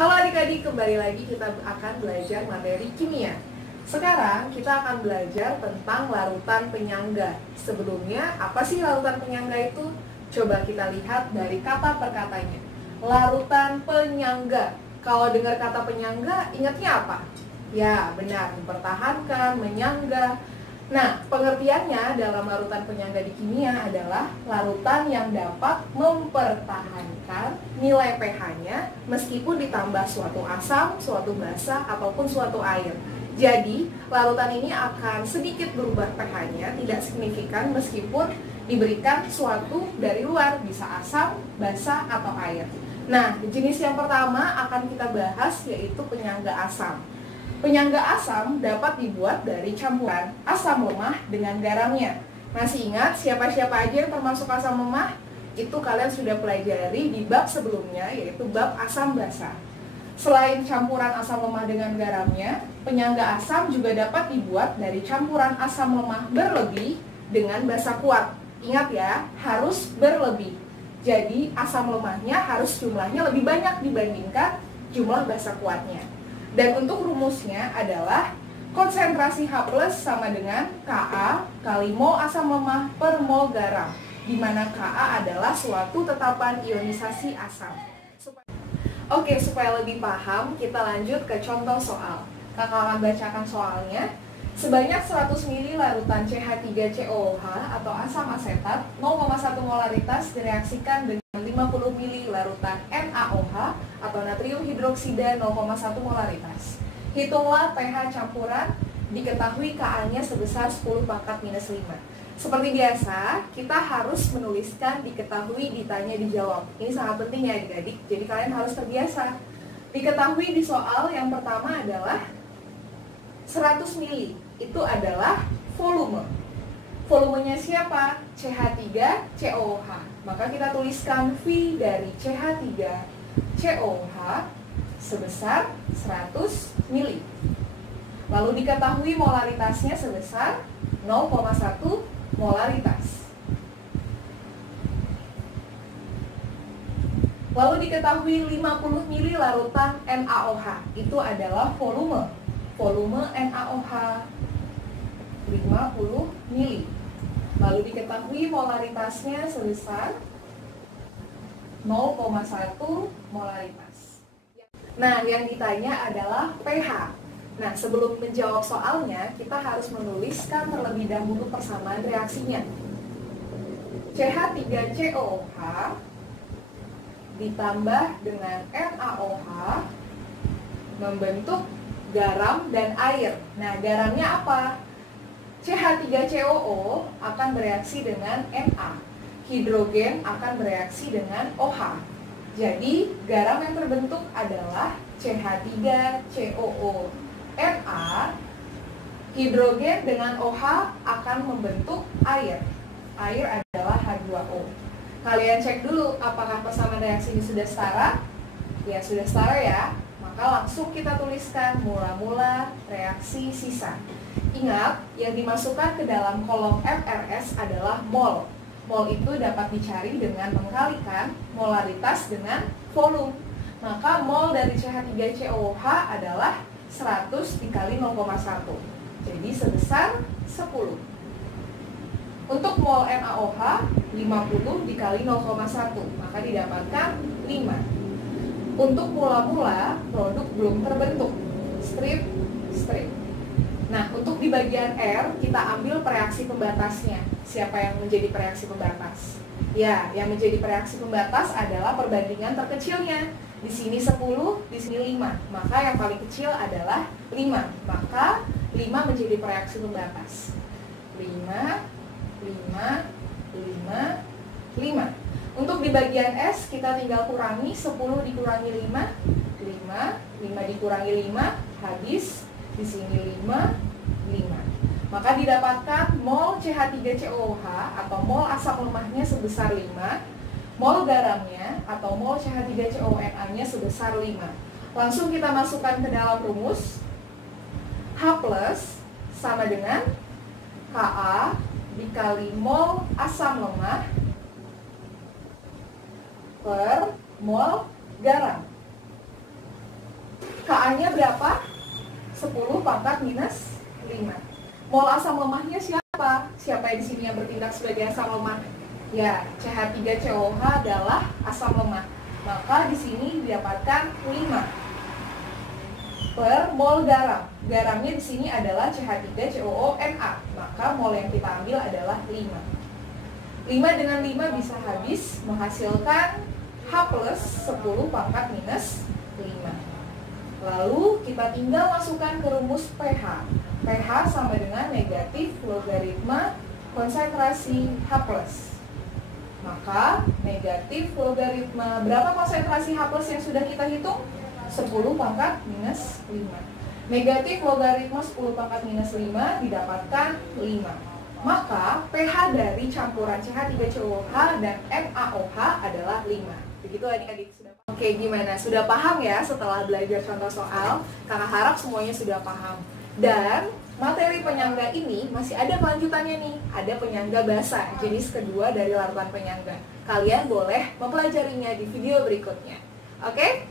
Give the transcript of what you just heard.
Halo adik-adik, kembali lagi kita akan belajar materi kimia. Sekarang kita akan belajar tentang larutan penyangga. Sebelumnya, apa sih larutan penyangga itu? Coba kita lihat dari kata per katanya. Larutan penyangga. Kalau dengar kata penyangga, ingatnya apa? Ya, benar, mempertahankan, menyangga. Nah, pengertiannya dalam larutan penyangga di kimia adalah larutan yang dapat mempertahankan nilai pH-nya meskipun ditambah suatu asam, suatu basa, ataupun suatu air. Jadi, larutan ini akan sedikit berubah pH-nya, tidak signifikan meskipun diberikan suatu dari luar, bisa asam, basa, atau air. Nah, jenis yang pertama akan kita bahas yaitu penyangga asam. Penyangga asam dapat dibuat dari campuran asam lemah dengan garamnya. Masih ingat siapa-siapa aja yang termasuk asam lemah? Itu kalian sudah pelajari di bab sebelumnya, yaitu bab asam basa. Selain campuran asam lemah dengan garamnya, penyangga asam juga dapat dibuat dari campuran asam lemah berlebih dengan basa kuat. Ingat ya, harus berlebih. Jadi asam lemahnya harus jumlahnya lebih banyak dibandingkan jumlah basa kuatnya. Dan untuk rumusnya adalah konsentrasi H+ sama dengan Ka kali mol asam lemah per mol garam, di mana Ka adalah suatu tetapan ionisasi asam. Oke, supaya lebih paham, kita lanjut ke contoh soal. Kakak akan bacakan soalnya. Sebanyak 100 ml larutan CH3COOH atau asam asetat 0,1 molaritas direaksikan dengan 50 ml larutan NaOH atau natrium hidroksida 0,1 molaritas. Hitunglah pH campuran, diketahui Ka-nya sebesar 10⁻⁻5. Seperti biasa, kita harus menuliskan diketahui, ditanya, dijawab. Ini sangat penting ya adik-adik, jadi kalian harus terbiasa. Diketahui di soal yang pertama adalah 100 ml, itu adalah volume. Volumenya siapa? CH3COOH. Maka kita tuliskan V dari CH3COOH sebesar 100 ml. Lalu diketahui molaritasnya sebesar 0,1 molaritas. Lalu diketahui 50 ml larutan NaOH. Itu adalah volume NaOH 50 ml. Lalu diketahui molaritasnya sebesar 0,1 molaritas. Nah, yang ditanya adalah pH. Nah, sebelum menjawab soalnya, kita harus menuliskan terlebih dahulu persamaan reaksinya. CH3COOH ditambah dengan NaOH membentuk garam dan air. Nah, garamnya apa? CH3COO akan bereaksi dengan Na. Hidrogen akan bereaksi dengan OH. Jadi, garam yang terbentuk adalah CH3COO Na. Hidrogen dengan OH akan membentuk air. Air adalah H2O. Kalian cek dulu apakah persamaan reaksi ini sudah setara? Ya, sudah setara ya. Maka langsung kita tuliskan mula-mula reaksi sisa. Ingat, yang dimasukkan ke dalam kolom FRS adalah mol. Mol itu dapat dicari dengan mengkalikan molaritas dengan volume. Maka mol dari CH3COOH adalah 100 dikali 0,1. Jadi sebesar 10. Untuk mol NaOH 50 dikali 0,1, maka didapatkan 5. Untuk mula-mula produk belum terbentuk, strip. Nah, untuk di bagian R kita ambil pereaksi pembatasnya. Siapa yang menjadi pereaksi pembatas? Ya, yang menjadi pereaksi pembatas adalah perbandingan terkecilnya. Di sini 10, di sini 5. Maka yang paling kecil adalah 5. Maka 5 menjadi pereaksi pembatas. 5. Untuk di bagian S kita tinggal kurangi 10 dikurangi 5, 5 dikurangi 5, habis. Di sini 5. Maka didapatkan mol CH3COOH atau mol asam lemahnya sebesar 5, mol garamnya atau mol CH3COONA-nya sebesar 5. Langsung kita masukkan ke dalam rumus. H+ sama dengan Ka dikali mol asam lemah per mol garam. Ka-nya berapa? 10 pangkat minus 5. Mol asam lemahnya siapa? Siapa yang di sini yang bertindak sebagai asam lemah? Ya, CH3COH adalah asam lemah. Maka di sini didapatkan 5 per mol garam. Garamnya di sini adalah CH3COONa. Maka mol yang kita ambil adalah 5. 5 dengan 5 bisa habis menghasilkan H plus 10 pangkat minus 5. Lalu kita tinggal masukkan ke rumus pH. pH sama dengan negatif logaritma konsentrasi H plus. Maka negatif logaritma berapa konsentrasi H plus yang sudah kita hitung? 10 pangkat minus 5. Negatif logaritma 10 pangkat minus 5 didapatkan 5. Maka pH dari campuran CH3COH dan NaOH adalah 5. Begitu adik-adik sudah paham? Oke, gimana? Sudah paham ya setelah belajar contoh soal? Kakak harap semuanya sudah paham. Dan materi penyangga ini masih ada kelanjutannya nih. Ada penyangga basa, jenis kedua dari larutan penyangga. Kalian boleh mempelajarinya di video berikutnya. Oke?